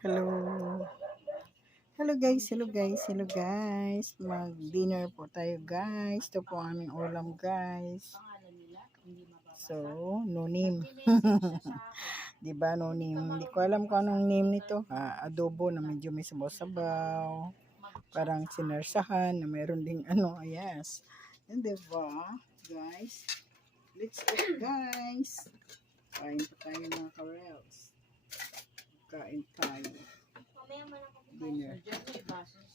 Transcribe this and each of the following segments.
Hello. Hello guys. Mag-dinner po tayo guys. Ito po ang aming ulam guys. So, no name. 'Di ba no name? Hindi ko alam kung anong name nito. Adobo na medyo may sabaw-sabaw. Parang sinersahan na mayroon ding yes. And 'di ba, guys? Let's go guys. Kain pa tayo mga karels. Kain tayo. Dinner.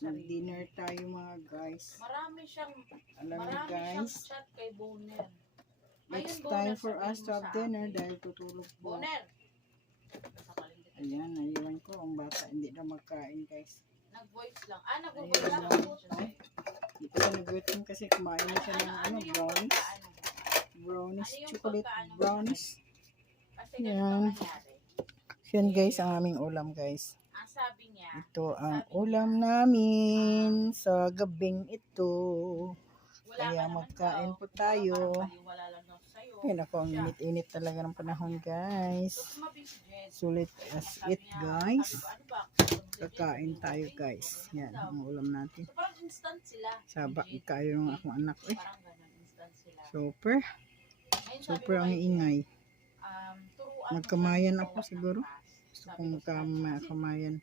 Mag-dinner tayo mga guys. Marami siyang Guys, chat kay Boner. it's time for us to have dinner dahil tutulog po. Boner. Ayan, naiwan ko ang bata hindi na magkain guys. Nag-voice lang. Nag-voice lang. Hindi ko nag-wait kasi kumain na siya ng brownies. Brownies, chocolate brownies. Yan. Yan guys ang aming ulam guys. Ang sabi niya, Ito ang ulam namin sa gabing ito. Kaya magkain po tayo. Yan ako, ang init-init talaga ng panahon guys. Sulit as it guys. Kakain tayo guys. Yan ang ulam natin. parang instant sila. Sabak kayo ng akong anak. Parang ganun, instant sila. Super. Super ang ingay. Magkamayan ako siguro. Gusto kong magkamayan.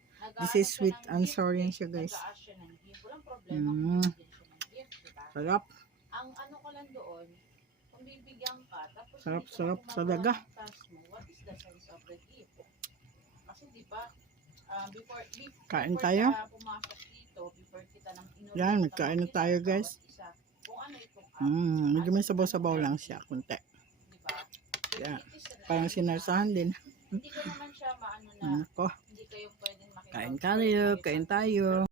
This is sweet and sour yan siya guys. Sarap. Ang ano ko lang doon, kung bibigyan ka, tapos Sarap sa daga. what is the sense of the gift? Kasi di ba, before Kain tayo. Pumasok dito, before kita nang inulit. Yan, magkain na tayo guys. Kung ano itong Medyo may sabaw-sabaw lang siya. Kunti. di ba? Yan. Parang sinarsahan din. Hindi ko naman siya maano na, Ako. hindi kayo pwedeng makita. Kain tayo. Kain tayo.